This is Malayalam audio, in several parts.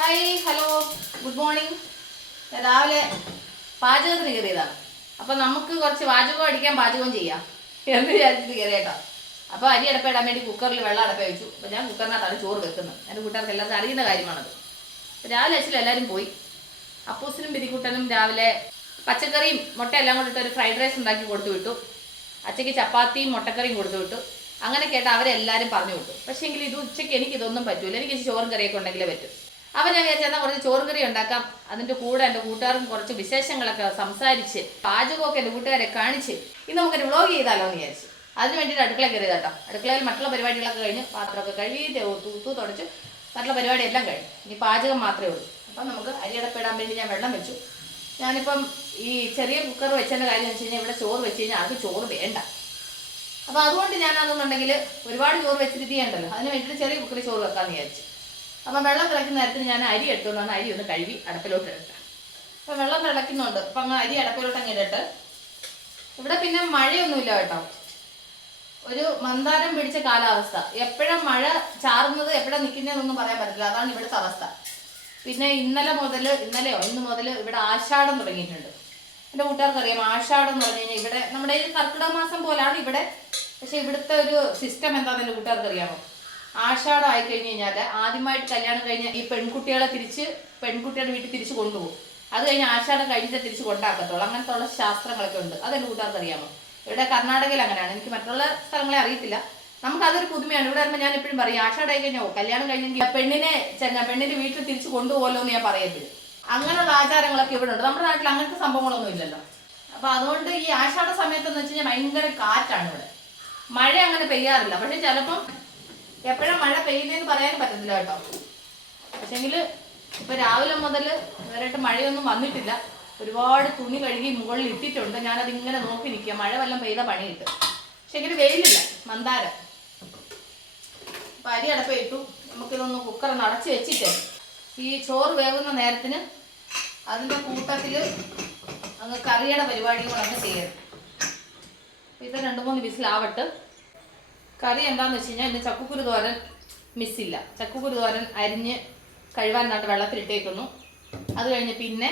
ഹായ് ഹലോ ഗുഡ് മോർണിംഗ് രാവിലെ പാചകത്തിന് കയറിയതാണ്. അപ്പം നമുക്ക് കുറച്ച് പാചകം അടിക്കാൻ പാചകം ചെയ്യാം. എന്ന് വിചാരിച്ചിട്ട് കയറിയേട്ടോ അപ്പോൾ അരി അടപ്പയിടാൻ വേണ്ടി കുക്കറിൽ വെള്ളം അടപ്പ വെച്ചു. അപ്പോൾ ഞാൻ കുക്കറിനകത്താണ് ചോറ് വെക്കുന്നത്. എന്റെ കൂട്ടുകാർക്ക് എല്ലാവർക്കും അറിയുന്ന കാര്യമാണത്. രാവിലെ അച്ഛൻ എല്ലാവരും പോയി. അപ്പൂസിനും പിരിക്കുട്ടനും രാവിലെ പച്ചക്കറിയും മുട്ട എല്ലാം കൊണ്ടിട്ട് ഒരു ഫ്രൈഡ് റൈസ് ഉണ്ടാക്കി കൊടുത്തു വിട്ടു. അച്ഛയ്ക്ക് ചപ്പാത്തിയും മുട്ടക്കറിയും കൊടുത്തു വിട്ടു. അങ്ങനെ കേട്ട് അവരെല്ലാവരും പറഞ്ഞു വിട്ടു. പക്ഷേ എങ്കിൽ ഇത് ഉച്ചയ്ക്ക് എനിക്കിതൊന്നും പറ്റൂല. എനിക്ക് ചോറും കറിയൊക്കെ ഉണ്ടെങ്കിലേ പറ്റും. അപ്പം ഞാൻ വിചാരിച്ചാൽ കുറച്ച് ചോറും കറി ഉണ്ടാക്കാം. അതിന്റെ കൂടെ എന്റെ കൂട്ടുകാർക്കും കുറച്ച് വിശേഷങ്ങളൊക്കെ സംസാരിച്ച് പാചകമൊക്കെ എന്റെ കൂട്ടുകാരെ കാണിച്ച് ഇന്ന് നമുക്കൊരു വ്ളോഗ് ചെയ്താലോ എന്ന് വിചാരിച്ചു. അതിന് വേണ്ടിയിട്ട് അടുക്കള കയറി കേട്ടോ. അടുക്കളയിൽ മറ്റുള്ള പരിപാടികളൊക്കെ കഴിഞ്ഞ് പാത്രമൊക്കെ കഴുകി തൂത്തു തുടച്ച് മറ്റുള്ള പരിപാടിയെല്ലാം കഴിഞ്ഞു. ഇനി പാചകം മാത്രമേ ഉള്ളൂ. അപ്പം നമുക്ക് അരി അരിയടപ്പിടാൻ വേണ്ടി ഞാൻ വെള്ളം വെച്ചു. ഞാനിപ്പം ഈ ചെറിയ കുക്കർ വെച്ചതിന്റെ കാര്യം വെച്ച് കഴിഞ്ഞാൽ ഇവിടെ ചോറ് വെച്ച് കഴിഞ്ഞാൽ ആർക്ക് ചോറ് വേണ്ട. അപ്പോൾ അതുകൊണ്ട് ഞാനതെന്നുണ്ടെങ്കിൽ ഒരുപാട് ചോറ് വെച്ചിട്ട് ചെയ്യണ്ടല്ലോ അതിന് വേണ്ടിയിട്ട് ചെറിയ കുക്കറിൽ ചോറ് വെക്കാമെന്ന് വിചാരിച്ചു. അപ്പം വെള്ളം തിളയ്ക്കുന്ന നേരത്തിന് ഞാൻ അരി എടുത്തുകൊണ്ട് അരി ഒന്ന് കഴുകി അടപ്പിലോട്ട് ഇടട്ടെ. അപ്പം വെള്ളം തിളയ്ക്കുന്നുണ്ട് അപ്പം അങ്ങ് അരി അടപ്പിലോട്ട് അങ്ങ് ഇടട്ട്. ഇവിടെ പിന്നെ മഴയൊന്നുമില്ല കേട്ടോ. ഒരു മന്ദാരം പിടിച്ച കാലാവസ്ഥ. എപ്പോഴും മഴ ചാറുന്നത് എപ്പോഴാ നിൽക്കുന്നതെന്നൊന്നും പറയാൻ പറ്റില്ല അതാണ് ഇവിടുത്തെ അവസ്ഥ. പിന്നെ ഇന്നലെ മുതൽ ഇന്നലെയോ ഇന്ന് മുതൽ ഇവിടെ ആഷാഢം തുടങ്ങിയിട്ടുണ്ട്. എന്റെ കൂട്ടുകാർക്ക് അറിയാം ആഷാഢം എന്ന് പറഞ്ഞു കഴിഞ്ഞാൽ ഇവിടെ നമ്മുടെ ഈ കർക്കിടക മാസം പോലാണ് ഇവിടെ. പക്ഷെ ഇവിടുത്തെ ഒരു സിസ്റ്റം എന്താണെന്ന് എന്റെ കൂട്ടുകാർക്ക് അറിയാമോ ആഷാഢം ആയി കഴിഞ്ഞ് കഴിഞ്ഞാൽ ആദ്യമായിട്ട് കല്യാണം കഴിഞ്ഞ ഈ പെൺകുട്ടികളെ തിരിച്ച് പെൺകുട്ടിയുടെ വീട്ടിൽ തിരിച്ചു കൊണ്ടുപോകും. അത് കഴിഞ്ഞ് ആഷാഢം കഴിഞ്ഞിട്ട് തിരിച്ച് കൊണ്ടാക്കത്തുള്ളൂ. അങ്ങനത്തെ ഉള്ള ശാസ്ത്രങ്ങളൊക്കെ ഉണ്ട്. അത് എന്റെ കൂട്ടുകാർക്ക് അറിയാമോ ഇവിടെ കർണാടകയിൽ അങ്ങനെയാണ്. എനിക്ക് മറ്റുള്ള സ്ഥലങ്ങളെ അറിയത്തില്ല. നമുക്ക് അതൊരു പുതുമയാണ്. ഇവിടെ വരുമ്പോൾ ഞാൻ എപ്പോഴും പറയും ആഷാഢമായി കഴിഞ്ഞോ കല്യാണം കഴിഞ്ഞെങ്കിൽ പെണ്ണിനെ ചെന്ന പെണ്ണിന്റെ വീട്ടിൽ തിരിച്ച് കൊണ്ടുപോകലോ എന്ന് ഞാൻ പറയത്തില്ല. അങ്ങനെയുള്ള ആചാരങ്ങളൊക്കെ ഇവിടെ ഉണ്ട്. നമ്മുടെ നാട്ടിൽ അങ്ങനത്തെ സംഭവങ്ങളൊന്നും ഇല്ലല്ലോ. അപ്പൊ അതുകൊണ്ട് ഈ ആഷാഢ സമയത്ത് എന്ന് വെച്ച് കഴിഞ്ഞാൽ ഭയങ്കര കാറ്റാണ് ഇവിടെ. മഴ അങ്ങനെ പെയ്യാറില്ല. പക്ഷെ ചിലപ്പം എപ്പോഴാണ് മഴ പെയ്യുന്നതെന്ന് പറയാനും പറ്റത്തില്ല കേട്ടോ. പക്ഷെങ്കിൽ ഇപ്പം രാവിലെ മുതൽ വേറായിട്ട് മഴയൊന്നും വന്നിട്ടില്ല. ഒരുപാട് തുണി കഴുകി മുകളിൽ ഇട്ടിട്ടുണ്ട്. ഞാനത് ഇങ്ങനെ നോക്കി നിൽക്കുക. മഴ വല്ലതും പെയ്ത പണി കിട്ടും പക്ഷെങ്കിൽ വെയിലില്ല. മന്ദാരം. അപ്പം അരി അടപ്പിട്ടു നമുക്കിതൊന്ന് കുക്കർ അടച്ച് വെച്ചിട്ട് ഈ ചോറ് വേകുന്ന നേരത്തിന് അതിന്റെ കൂട്ടത്തിൽ അങ്ങ് കറിയുടെ പരിപാടികൾ അങ്ങ് ചെയ്യണം. ഇത് രണ്ട് മൂന്ന് വിസിലാവട്ട്. കറി എന്താന്ന് വെച്ച് കഴിഞ്ഞാൽ ഇന്ന് ചക്കു തോരൻ മിസ്സില്ല ചക്കു തോരൻ അരിഞ്ഞ് കഴിവാൻ നാട്ട് വെള്ളത്തിലിട്ടേക്കുന്നു. അത് കഴിഞ്ഞ് പിന്നെ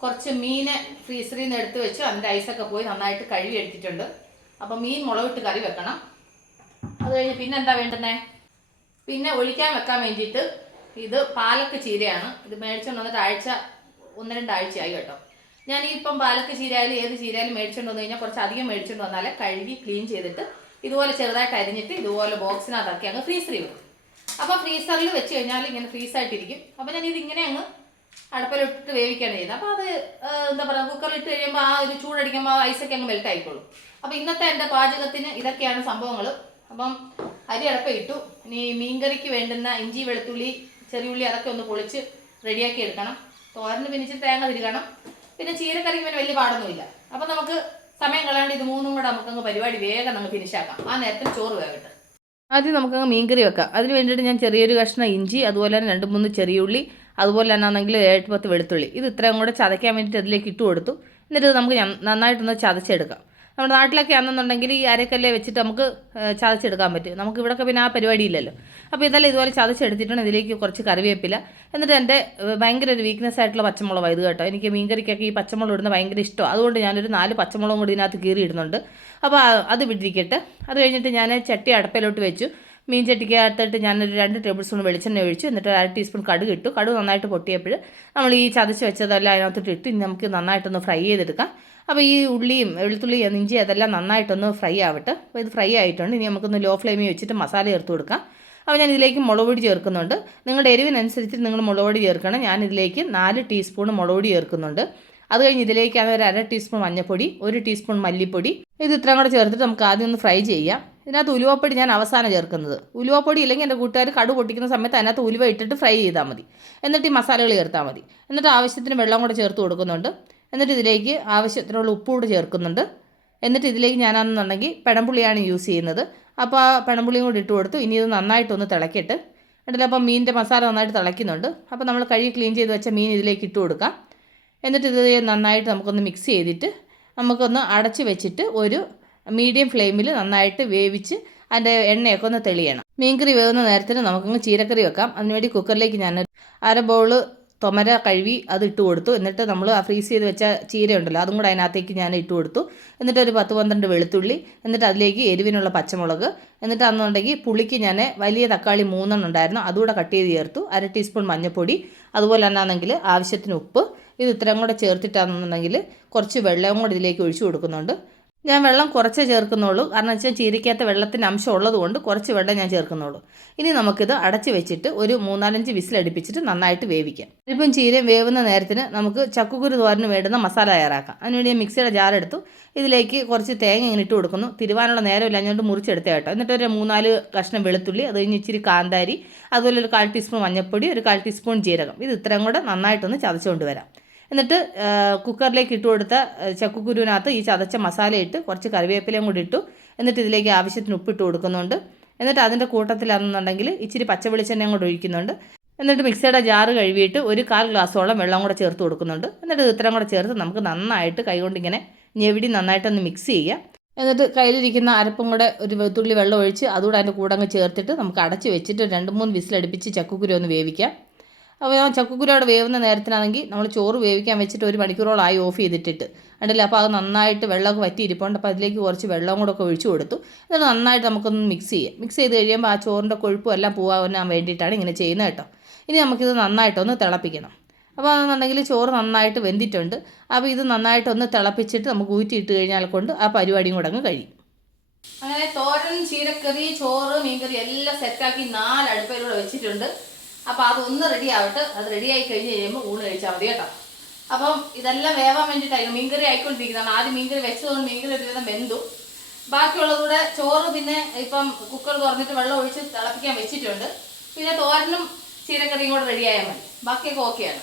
കുറച്ച് മീന് ഫ്രീസറിൽ നിന്ന് എടുത്ത് വെച്ച്. അതിന്റെ ഐസൊക്കെ പോയി നന്നായിട്ട് കഴുകി എടുത്തിട്ടുണ്ട്. അപ്പോൾ മീൻ മുളകിട്ട് കറി വെക്കണം. അത് കഴിഞ്ഞ് പിന്നെ എന്താ വേണ്ടുന്നേ? പിന്നെ ഒഴിക്കാൻ വെക്കാൻ വേണ്ടിയിട്ട് ഇത് പാലക്ക് ചീരയാണ്. ഇത് മേടിച്ചുകൊണ്ട് വന്നിട്ട് ആഴ്ച ഒന്ന് രണ്ടാഴ്ചയായി കേട്ടോ. ഞാൻ ഈ ഇപ്പം പാലക്ക് ചീരയാലും ഏത് ചീരയാലും മേടിച്ചുകൊണ്ട് വന്നു കഴിഞ്ഞാൽ കുറച്ച് അധികം മേടിച്ചുകൊണ്ട് വന്നാലേ കഴുകി ക്ലീൻ ചെയ്തിട്ട് ഇതുപോലെ ചെറുതായിട്ട് അരിഞ്ഞിട്ട് ഇതുപോലെ ബോക്സിനകത്താക്കി അങ്ങ് ഫ്രീസറിൽ വെക്കും. അപ്പോൾ ഫ്രീസറിൽ വെച്ച് കഴിഞ്ഞാൽ ഇങ്ങനെ ഫ്രീസായിട്ടിരിക്കും അപ്പോൾ ഞാൻ ഇതിങ്ങനെ അങ്ങ് അടുപ്പിലിട്ടിട്ട് വേവിക്കുകയാണ് ചെയ്യുന്നത് അപ്പോൾ അത് എന്താ പറയുക കുക്കറിലിട്ട് കഴിയുമ്പോൾ ആ ഒരു ചൂടടിക്കുമ്പോൾ ആ ഐസൊക്കെ അങ്ങ് മെൽറ്റ് ആയിക്കോളും. അപ്പോൾ ഇന്നത്തെ എന്റെ പാചകത്തിന് ഇതൊക്കെയാണ് സംഭവങ്ങൾ. അപ്പം അരി അടപ്പ ഇട്ടു. ഇനി മീൻകറിക്ക് വേണ്ടുന്ന ഇഞ്ചി വെളുത്തുള്ളി ചെറിയുള്ളി അതൊക്കെ ഒന്ന് പൊളിച്ച് റെഡിയാക്കി എടുക്കണം. തോരന് പിന്നിച്ച് തേങ്ങ തിരുകണം. പിന്നെ ചീരക്കറിക്ക് പിന്നെ വലിയ പാടൊന്നുമില്ല. അപ്പം നമുക്ക് സമയം കളയാണ്ട് ഇത് മൂന്നും കൂടെ നമുക്കങ്ങ് പരിപാടി വേഗം നമുക്ക് ഫിനിഷാക്കാം ആ നേരത്തിന് ചോറ് വേകട്ടെ ആദ്യം നമുക്കങ്ങ് മീൻകറി വെക്കാം. അതിന് വേണ്ടിയിട്ട് ഞാൻ ചെറിയൊരു കഷ്ണം ഇഞ്ചി അതുപോലെ തന്നെ രണ്ട് മൂന്ന് ചെറിയ ഉള്ളി അതുപോലെ തന്നെ ആണെങ്കിൽ ഏഴ് പത്ത് വെളുത്തുള്ളി. ഇത് ഇത്രയും കൂടെ ചതയ്ക്കാൻ വേണ്ടിയിട്ട് അതിലേക്ക് ഇട്ട് കൊടുത്തു. എന്നിട്ട് നമുക്ക് നന്നായിട്ടൊന്ന് ചതച്ചെടുക്കാം. നമ്മുടെ നാട്ടിലൊക്കെ ആണെന്നുണ്ടെങ്കിൽ ഈ അരക്കല്ലേ വെച്ചിട്ട് നമുക്ക് ചതച്ചെടുക്കാൻ പറ്റും. നമുക്ക് ഇവിടെയൊക്കെ പിന്നെ ആ പരിപാടി ഇല്ലല്ലോ അപ്പോൾ ഇതെല്ലാം ഇതുപോലെ ചതച്ചെടുത്തിട്ടാണ് ഇതിലേക്ക് കുറച്ച് കറിവേപ്പില. എന്നിട്ട് എന്റെ ഭയങ്കര ഒരു വീക്ക്നെസ് ആയിട്ടുള്ള പച്ചമുളക് ഇത് കേട്ടോ. എനിക്ക് മീൻകറിക്കൊക്കെ ഈ പച്ചമുളക് ഇടുന്നത് ഭയങ്കര ഇഷ്ടമാണ് അതുകൊണ്ട് ഞാനൊരു നാല് പച്ചമുളകും കൂടി ഇതിനകത്ത് കീറി ഇടുന്നുണ്ട് അപ്പോൾ അത് വിട്ടിരിക്കട്ടെ. അത് കഴിഞ്ഞിട്ട് ഞാൻ ചട്ടി അടപ്പയിലോട്ട് വെച്ചു. മീൻ ചട്ടിക്കകത്തിട്ട് ഞാനൊരു രണ്ട് ടേബിൾ സ്പൂൺ വെളിച്ചെണ്ണ ഒഴിച്ചു. എന്നിട്ട് അര ടീസ്പൂൺ കടുക് ഇട്ടു. കടുക് നന്നായിട്ട് പൊട്ടിയപ്പോൾ നമ്മൾ ഈ ചതച്ച് വെച്ചതെല്ലാം അതിനകത്തോട്ട് ഇട്ട് നമുക്ക് നന്നായിട്ടൊന്ന് ഫ്രൈ ചെയ്തെടുക്കാം. അപ്പോൾ ഈ ഉള്ളിയും വെളുത്തുള്ളിയും ഇഞ്ചി അതെല്ലാം നന്നായിട്ടൊന്ന് ഫ്രൈ ആവട്ടെ. അപ്പോൾ ഇത് ഫ്രൈ ആയിട്ടുണ്ട്. ഇനി നമുക്കൊന്ന് ലോ ഫ്ലെയിമിൽ വെച്ചിട്ട് മസാല ചേർത്ത് കൊടുക്കാം. അപ്പോൾ ഞാൻ ഇതിലേക്ക് മുളക് പൊടി ചേർക്കുന്നുണ്ട്. നിങ്ങളുടെ എരിവിനനുസരിച്ച് നിങ്ങൾ മുളക് പൊടി ചേർക്കണം. ഞാൻ ഇതിലേക്ക് നാല് ടീസ്പൂൺ മുളക് പൊടി ചേർക്കുന്നുണ്ട്. അത് കഴിഞ്ഞ് ഇതിലേക്കാണ് ഒരു അര ടീസ്പൂൺ മഞ്ഞൾപ്പൊടി ഒരു ടീസ്പൂൺ മല്ലിപ്പൊടി. ഇത് ഇത്രയും കൂടെ ചേർത്തിട്ട് നമുക്ക് ആദ്യം ഒന്ന് ഫ്രൈ ചെയ്യാം. ഇതിനകത്ത് ഉലുവപ്പൊടി ഞാൻ അവസാനം ചേർക്കുന്നത്. ഉലുവപ്പൊടി ഇല്ലെങ്കിൽ എന്റെ കൂട്ടുകാർ കടു പൊട്ടിക്കുന്ന സമയത്ത് അതിനകത്ത് ഉലുവ ഇട്ടിട്ട് ഫ്രൈ ചെയ്താൽ മതി. എന്നിട്ട് ഈ മസാലകൾ ചേർത്താൽ മതി. എന്നിട്ട് ആവശ്യത്തിന് വെള്ളം കൂടെ ചേർത്ത് കൊടുക്കുന്നുണ്ട്. എന്നിട്ട് ഇതിലേക്ക് ആവശ്യത്തിനുള്ള ഉപ്പ് കൂടെ ചേർക്കുന്നുണ്ട്. എന്നിട്ട് ഇതിലേക്ക് ഞാനാണെന്നുണ്ടെങ്കിൽ പെടംപുളിയാണ് യൂസ് ചെയ്യുന്നത്. അപ്പോൾ ആ പെടംപുളിയും കൂടി ഇട്ട് കൊടുത്തു. ഇനി ഇത് നന്നായിട്ടൊന്ന് തിളക്കിയിട്ട് എന്നിട്ട് അപ്പോൾ മീനിന്റെ മസാല നന്നായിട്ട് തിളയ്ക്കുന്നുണ്ട്. അപ്പോൾ നമ്മൾ കഴുകി ക്ലീൻ ചെയ്ത് വെച്ച മീൻ ഇതിലേക്ക് ഇട്ട് കൊടുക്കാം. എന്നിട്ട് ഇത് നന്നായിട്ട് നമുക്കൊന്ന് മിക്സ് ചെയ്തിട്ട് നമുക്കൊന്ന് അടച്ച് വെച്ചിട്ട് ഒരു മീഡിയം ഫ്ലെയിമിൽ നന്നായിട്ട് വേവിച്ച് അതിന്റെ എണ്ണയൊക്കെ ഒന്ന് തെളിയണം. മീൻകറി വേവുന്ന നേരത്തിന് നമുക്കൊന്ന് ചീരക്കറി വെക്കാം. അതിനുവേണ്ടി കുക്കറിലേക്ക് ഞാൻ അര ബൗൾ തൊമര കഴുകി അത് ഇട്ട് കൊടുത്തു. എന്നിട്ട് നമ്മൾ ആ ഫ്രീസ് ചെയ്ത് വെച്ച ചീര ഉണ്ടല്ലോ അതും കൂടെ അതിനകത്തേക്ക് ഞാൻ ഇട്ട് കൊടുത്തു. എന്നിട്ട് ഒരു പത്ത് പന്ത്രണ്ട് വെളുത്തുള്ളി എന്നിട്ട് അതിലേക്ക് എരിവിനുള്ള പച്ചമുളക് എന്നിട്ട് അന്നുണ്ടെങ്കിൽ പുളിക്ക് ഞാൻ വലിയ തക്കാളി മൂന്നെണ്ണം ഉണ്ടായിരുന്നു അതുകൂടെ കട്ട് ചെയ്ത് ചേർത്തു. അര ടീസ്പൂൺ മഞ്ഞൾപ്പൊടി അതുപോലെ തന്നെ ആണെങ്കിൽ ആവശ്യത്തിന് ഉപ്പ്. ഇത് ഇത്രയും കൂടെ ചേർത്തിട്ടാണെന്നുണ്ടെങ്കിൽ കുറച്ച് വെള്ളവും കൂടെ ഇതിലേക്ക് ഒഴിച്ചു കൊടുക്കുന്നുണ്ട്. ഞാൻ വെള്ളം കുറച്ചേ ചേർക്കുന്നുള്ളൂ. കാരണം വെച്ചാൽ ചീരയ്ക്കകത്ത് വെള്ളത്തിന്റെ അംശം ഉള്ളതുകൊണ്ട് കുറച്ച് വെള്ളം ഞാൻ ചേർക്കുന്നുള്ളൂ. ഇനി നമുക്കിത് അടച്ച് വെച്ചിട്ട് ഒരു മൂന്നാലഞ്ച് വിസിലടിപ്പിച്ചിട്ട് നന്നായിട്ട് വേവിക്കാം. ഇപ്പം ചീര വേവുന്ന നേരത്തിന് നമുക്ക് ചക്കുകുരു തോരന് വേണ്ടുന്ന മസാല തയ്യാറാക്കാം. അതിനുവേണ്ടി മിക്സിയുടെ ജാറെടുത്തു ഇതിലേക്ക് കുറച്ച് തേങ്ങ ഇങ്ങനെ ഇട്ട് കൊടുക്കുന്നു. തിരുവാനുള്ള നേരമില്ല. ഞാനോട് മുറിച്ചെടുത്തേ കേട്ടോ. എന്നിട്ട് ഒരു മൂന്നാൽ കഷ്ണം വെളുത്തുള്ളി അത് കഴിഞ്ഞ് ഇച്ചിരി കാന്താരി അതുപോലെ ഒരു കാൽ ടീസ്പൂൺ മഞ്ഞൾപ്പൊടി ഒരു കാൽ ടീസ്പൂൺ ജീരകം. ഇത് ഇത്രയും കൂടെ നന്നായിട്ടൊന്ന് ചതച്ചുകൊണ്ട് വരാം. എന്നിട്ട് കുക്കറിലേക്ക് ഇട്ട് കൊടുത്ത ചക്കുക്കുരുവിനകത്ത് ഈ ചതച്ച മസാല ഇട്ട് കുറച്ച് കറിവേപ്പിലയും കൂടി ഇട്ടു. എന്നിട്ട് ഇതിലേക്ക് ആവശ്യത്തിന് ഉപ്പിട്ട് കൊടുക്കുന്നുണ്ട്. എന്നിട്ട് അതിന്റെ കൂട്ടത്തിലാണെന്നുണ്ടെങ്കിൽ ഇച്ചിരി പച്ച വെളിച്ചെണ്ണയും കൂടെ ഒഴിക്കുന്നുണ്ട്. എന്നിട്ട് മിക്സിയുടെ ജാറ് കഴുകിയിട്ട് ഒരു കാൽ ഗ്ലാസോളം വെള്ളം കൂടെ ചേർത്ത് കൊടുക്കുന്നുണ്ട്. എന്നിട്ട് ഇത് ഇത്രയും കൂടെ ചേർത്ത് നമുക്ക് നന്നായിട്ട് കൈകൊണ്ട് ഇങ്ങനെ ഞെവിടി നന്നായിട്ടൊന്ന് മിക്സ് ചെയ്യുക എന്നിട്ട് കയ്യിലിരിക്കുന്ന അരപ്പും കൂടെ ഒരു തുള്ളി വെള്ളം ഒഴിച്ച് അതുകൂടെ അതിന്റെ കൂടെ അങ്ങ് ചേർത്തിട്ട് നമുക്ക് അടച്ച് വെച്ചിട്ട് രണ്ട് മൂന്ന് വിസിലടുപ്പിച്ച് ചക്കുക്കുരു ഒന്ന് വേവിക്കാം. അപ്പോൾ ആ ചക്കുക്കുരു അവിടെ വേവുന്ന നേരത്തിനാണെങ്കിൽ നമ്മൾ ചോറ് വേവിക്കാൻ വെച്ചിട്ട് ഒരു മണിക്കൂറോളായി ഓഫ് ചെയ്തിട്ടിട്ട്. ഉണ്ടല്ലോ അപ്പോൾ അത് നന്നായിട്ട് വെള്ളമൊക്കെ വറ്റി ഇരിപ്പുണ്ട് അപ്പോൾ അതിലേക്ക് കുറച്ച് വെള്ളം കൂടെ ഒക്കെ ഒഴിച്ചു കൊടുത്തു. എന്നിട്ട് നന്നായിട്ട് നമുക്കൊന്ന് മിക്സ് ചെയ്യാം. മിക്സ് ചെയ്ത് കഴിയുമ്പോൾ ആ ചോറിന്റെ കൊഴുപ്പും എല്ലാം പോകാൻ വേണ്ടിയിട്ടാണ് ഇങ്ങനെ ചെയ്യുന്നത് കേട്ടോ. ഇനി നമുക്കിത് നന്നായിട്ടൊന്ന് തിളപ്പിക്കണം. അപ്പോൾ അതെന്നുണ്ടെങ്കിൽ ചോറ് നന്നായിട്ട് വെന്തിട്ടുണ്ട്. അപ്പോൾ ഇത് നന്നായിട്ടൊന്ന് തിളപ്പിച്ചിട്ട് നമുക്ക് ഊറ്റിയിട്ട് കഴിഞ്ഞാൽ കൊണ്ട് ആ പരിപാടിയും കൂടെ അങ്ങ് കഴിയും. അങ്ങനെ തോരൻ ചീരക്കറി ചോറ് മീൻകറി എല്ലാം സെറ്റാക്കി നാല് അടുപ്പയിലൂടെ വെച്ചിട്ടുണ്ട്. അപ്പോൾ അതൊന്ന് റെഡി ആവട്ടെ. അത് റെഡി ആയി കഴിഞ്ഞ് കഴിയുമ്പോൾ ഊണ് കഴിച്ചാൽ മതി കേട്ടോ. അപ്പം ഇതെല്ലാം വേവാൻ വേണ്ടിയിട്ടായിരുന്നു മീൻകറി ആയിക്കൊണ്ടിരിക്കുന്നതാണ്. ആദ്യം മീൻകറി വെച്ചതുകൊണ്ട് മീൻകറി ഒരുവിധം വെന്തു. ബാക്കിയുള്ളതുകൂടെ ചോറ് പിന്നെ ഇപ്പം കുക്കർ തുറന്നിട്ട് വെള്ളം ഒഴിച്ച് തിളപ്പിക്കാൻ വെച്ചിട്ടുണ്ട്. പിന്നെ തോരനും ചീരക്കറിയും കൂടെ റെഡി ആയാൽ മതി. ബാക്കിയൊക്കെ ഓക്കെയാണ്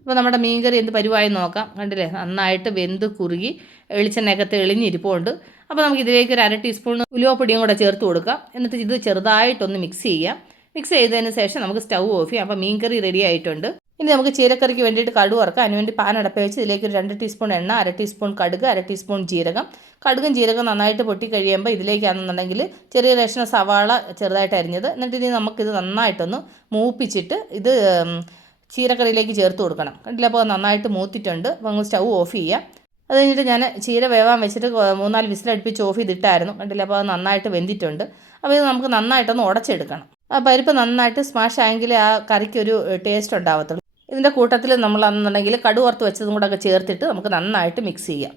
അപ്പോൾ നമ്മുടെ മീൻകറി എന്ത് പരിവായി നോക്കാം. കണ്ടില്ലേ? നന്നായിട്ട് വെന്ത് കുറുകി എളിച്ചെണ്ണയകത്ത് എളിഞ്ഞിരിപ്പുണ്ട് അപ്പോൾ നമുക്ക് ഇതിലേക്ക് ഒരു അര ടീസ്പൂൺ ഉലുവപ്പൊടിയും കൂടെ ചേർത്ത് കൊടുക്കാം. എന്നിട്ട് ഇത് ചെറുതായിട്ടൊന്ന് മിക്സ് ചെയ്യാം. മിക്സ് ചെയ്തതിന് ശേഷം നമുക്ക് സ്റ്റൗ ഓഫ് ചെയ്യാം. അപ്പോൾ മീൻകറി റെഡി ആയിട്ടുണ്ട്. ഇനി നമുക്ക് ചീരക്കറിക്ക് വേണ്ടിയിട്ട് കടുക് വറക്കാം. അതിനുവേണ്ടി പാൻ അടപ്പ് വെച്ച് ഇതിലേക്ക് ഒരു രണ്ട് ടീസ്പൂൺ എണ്ണ അര ടീസ്പൂൺ കടുക് അര ടീസ്പൂൺ ജീരകം. കടുകും ജീരകം നന്നായിട്ട് പൊട്ടി കഴിയുമ്പോൾ ഇതിലേക്കാണെന്നുണ്ടെങ്കിൽ ചെറിയ റേഷന സവാള ചെറുതായിട്ട് അരിഞ്ഞത്. എന്നിട്ട് ഇനി നമുക്കിത് നന്നായിട്ടൊന്ന് മൂപ്പിച്ചിട്ട് ഇത് ചീരക്കറിയിലേക്ക് ചേർത്ത് കൊടുക്കണം. കണ്ടില്ല? അപ്പോൾ നന്നായിട്ട് മൂത്തിട്ടുണ്ട്. അപ്പോൾ നമുക്ക് സ്റ്റൗ ഓഫ് ചെയ്യാം. അത് കഴിഞ്ഞിട്ട് ഞാൻ ചീര വേവാൻ വെച്ചിട്ട് മൂന്നാൽ വിസിലടുപ്പിച്ച് ഓഫ് ചെയ്തിട്ടായിരുന്നു. കണ്ടില്ല? അപ്പോൾ അത് നന്നായിട്ട് വെന്തിട്ടുണ്ട്. അപ്പോൾ ഇത് നമുക്ക് നന്നായിട്ടൊന്ന് ഉടച്ചെടുക്കണം. ആ പരിപ്പ് നന്നായിട്ട് സ്മാഷ് ആയെങ്കിൽ ആ കറിക്കൊരു ടേസ്റ്റ് ഉണ്ടാവത്തുള്ളൂ. ഇതിന്റെ കൂട്ടത്തിൽ നമ്മൾ അന്നുണ്ടെങ്കിൽ കടുവറുത്ത് വെച്ചതും കൂടെ ഒക്കെ ചേർത്തിട്ട് നമുക്ക് നന്നായിട്ട് മിക്സ് ചെയ്യാം.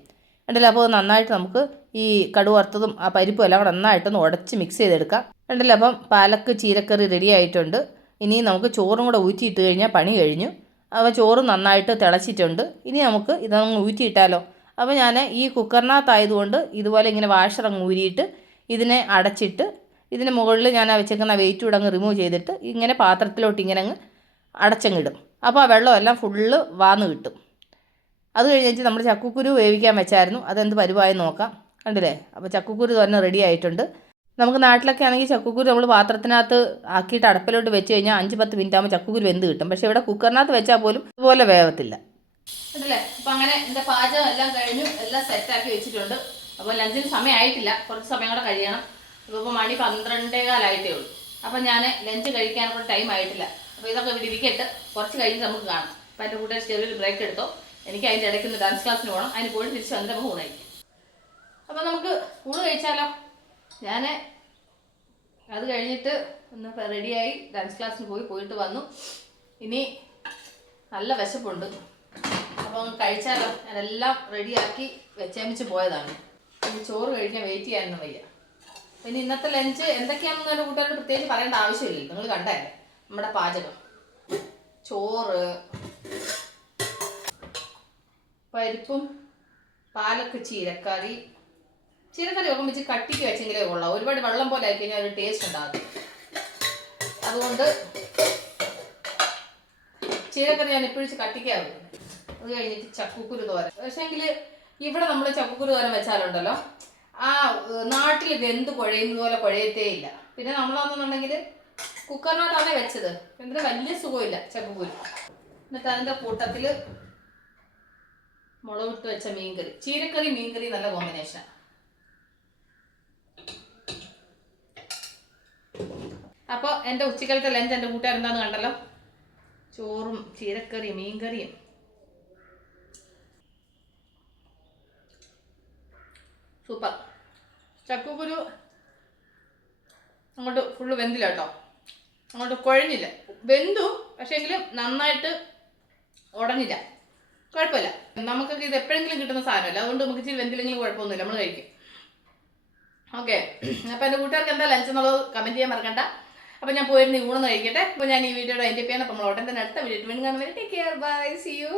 കണ്ടില്ല? അപ്പോൾ നന്നായിട്ട് നമുക്ക് ഈ കടുവറുത്തതും ആ പരിപ്പും എല്ലാം കൂടെ നന്നായിട്ടൊന്ന് ഉടച്ച് മിക്സ് ചെയ്തെടുക്കാം. കണ്ടില്ല? അപ്പം പാലക്ക് ചീരക്കറി റെഡി ആയിട്ടുണ്ട്. ഇനി നമുക്ക് ചോറും കൂടെ ഊറ്റിയിട്ട് കഴിഞ്ഞാൽ പണി കഴിഞ്ഞു. അപ്പോൾ ചോറ് നന്നായിട്ട് തിളച്ചിട്ടുണ്ട്. ഇനി നമുക്ക് ഇതങ്ങ് ഊറ്റിയിട്ടാലോ? അപ്പോൾ ഞാൻ ഈ കുക്കറിനകത്തായതുകൊണ്ട് ഇതുപോലെ ഇങ്ങനെ വാഷറങ്ങ് ഊരിയിട്ട് ഇതിനെ അടച്ചിട്ട് ഇതിന് മുകളിൽ ഞാൻ ആ വെച്ചേക്കുന്ന വെയിറ്റ് കൂടെ അങ്ങ് റിമൂവ് ചെയ്തിട്ട് ഇങ്ങനെ പാത്രത്തിലോട്ട് ഇങ്ങനെ അങ്ങ് അടച്ചങ്ങിടും അപ്പോൾ ആ വെള്ളമെല്ലാം ഫുള്ള് വാന്ന് കിട്ടും. അത് കഴിഞ്ഞിട്ട് നമ്മൾ ചക്കുക്കുരു വേവിക്കാൻ വെച്ചായിരുന്നു. അതെന്ത് പരിവായി നോക്കാം. കണ്ടില്ലേ? അപ്പോൾ ചക്കുക്കുരു തന്നെ റെഡി ആയിട്ടുണ്ട്. നമുക്ക് നാട്ടിലൊക്കെ ആണെങ്കിൽ ചക്കുക്കുരു നമ്മൾ പാത്രത്തിനകത്ത് ആക്കിയിട്ട് അടപ്പിലോട്ട് വെച്ച് കഴിഞ്ഞാൽ അഞ്ച് പത്ത് മിനിറ്റ് ആകുമ്പോൾ ചക്കുക്കുരു വെന്ത് കിട്ടും. പക്ഷേ ഇവിടെ കുക്കറിനകത്ത് വെച്ചാൽ പോലും ഇതുപോലെ വേവത്തില്ല. അല്ലേ അപ്പം അങ്ങനെ എന്റെ പാചകം എല്ലാം കഴിഞ്ഞു. എല്ലാം സെറ്റാക്കി വെച്ചിട്ടുണ്ട്. അപ്പോൾ ലഞ്ചിന് സമയമായിട്ടില്ല. കുറച്ച് സമയം കൂടെ കഴിയണം. ഇപ്പോൾ മണി പന്ത്രണ്ടേ കാലായിട്ടേ ഉള്ളൂ അപ്പം ഞാൻ ലഞ്ച് കഴിക്കാനുള്ള ടൈം ആയിട്ടില്ല. അപ്പോൾ ഇതൊക്കെ ഇവിടെ ഇരിക്കട്ട് കുറച്ച് കഴിഞ്ഞ് നമുക്ക് കാണാം. അപ്പോൾ എന്റെ കൂട്ടുകാർ ചെറിയൊരു ബ്രേക്ക് എടുത്തോ. എനിക്ക് അതിന്റെ ഇടയ്ക്ക് ഒന്ന് ഡാൻസ് ക്ലാസ്സിന് പോകണം അതിന് പോയി തിരിച്ച് വന്നിട്ട് നമുക്ക് ഊണായിരിക്കും അപ്പം നമുക്ക് ഊണ് കഴിച്ചാലോ? ഞാൻ അത് കഴിഞ്ഞിട്ട് ഒന്ന് റെഡിയായി ഡാൻസ് ക്ലാസ്സിന് പോയി പോയിട്ട് വന്നു. ഇനി നല്ല വിശപ്പുണ്ട്. അപ്പം കഴിച്ചാലോ? ഞാനെല്ലാം റെഡിയാക്കി വെച്ചേമിച്ച് പോയതാണ്. ചോറ് കഴിക്കാൻ വെയിറ്റ് ചെയ്യാനൊന്നും വയ്യ. പിന്നെ ഇന്നത്തെ ലഞ്ച് എന്തൊക്കെയാണെന്ന് എന്റെ കൂട്ടുകാരോട് പ്രത്യേകിച്ച് പറയേണ്ട ആവശ്യമില്ല. നിങ്ങൾ കണ്ടല്ലേ? നമ്മുടെ പാചകം. ചോറ് പരിപ്പും പാലക്ക് ചീരക്കറി ചീരക്കറി ഒക്കെ വെച്ച് കട്ടിക്ക് വെച്ചെങ്കിലേ കൊള്ളാം ഒരുപാട് വെള്ളം പോലെ ആയി കഴിഞ്ഞാൽ ഒരു ടേസ്റ്റ് ഉണ്ടാകും അതുകൊണ്ട് ചീരക്കറി ഞാൻ ഇപ്പോഴും കട്ടിക്കാറുണ്ട് അത് കഴിഞ്ഞിട്ട് ചക്കുക്കുരു തോരൻ. പക്ഷേങ്കിൽ ഇവിടെ നമ്മൾ ചക്കുക്കുരു തോരൻ വെച്ചാലുണ്ടല്ലോ. ആ നാട്ടിൽ വെന്ത് കുഴയുന്ന പോലെ കുഴയത്തേ ഇല്ല. പിന്നെ നമ്മളാണെന്നുണ്ടെങ്കിൽ കുക്കറിനകത്താണ് വെച്ചത്. എന്തിന് വലിയ സുഖമില്ല ചക്കുക്കുരു എന്നിട്ട് അതിന്റെ കൂട്ടത്തിൽ മുളകിട്ട് വെച്ച മീൻകറി. ചീരക്കറി മീൻകറി നല്ല കോമ്പിനേഷൻ അപ്പോൾ എന്റെ ഉച്ചക്കലത്തെ ലഞ്ച് എന്റെ കൂട്ടുകാർ എന്താണെന്ന് കണ്ടല്ലോ? ചോറും ചീരക്കറിയും മീൻകറിയും. സൂപ്പർ. ചക്കുകുരു അങ്ങോട്ട് ഫുള്ള് വെന്തില്ല കേട്ടോ. അങ്ങോട്ട് കുഴഞ്ഞില്ല. വെന്തു പക്ഷേ എങ്കിലും നന്നായിട്ട് ഉടഞ്ഞില്ല. കുഴപ്പമില്ല. നമുക്കൊക്കെ ഇത് എപ്പോഴെങ്കിലും കിട്ടുന്ന സാധനമല്ല? അതുകൊണ്ട് നമുക്ക് ഇച്ചിരി വെന്തില്ലെങ്കിലും കുഴപ്പമൊന്നുമില്ല. നമ്മൾ കഴിക്കും. ഓക്കെ. അപ്പോൾ എന്റെ കൂട്ടുകാർക്ക് എന്താ ലഞ്ച് എന്നുള്ളത് കമന്റ് ചെയ്യാൻ മറക്കണ്ട. അപ്പോൾ ഞാൻ പോയിരുന്ന ഊണെന്ന് കഴിക്കട്ടെ. അപ്പോൾ ഞാൻ ഈ വീഡിയോയുടെ എന്റെ പേന അപ്പോൾ നമ്മൾ ഉടൻ തന്നെ അടുത്ത വീഡിയോ വീണ്ടും take care bye see you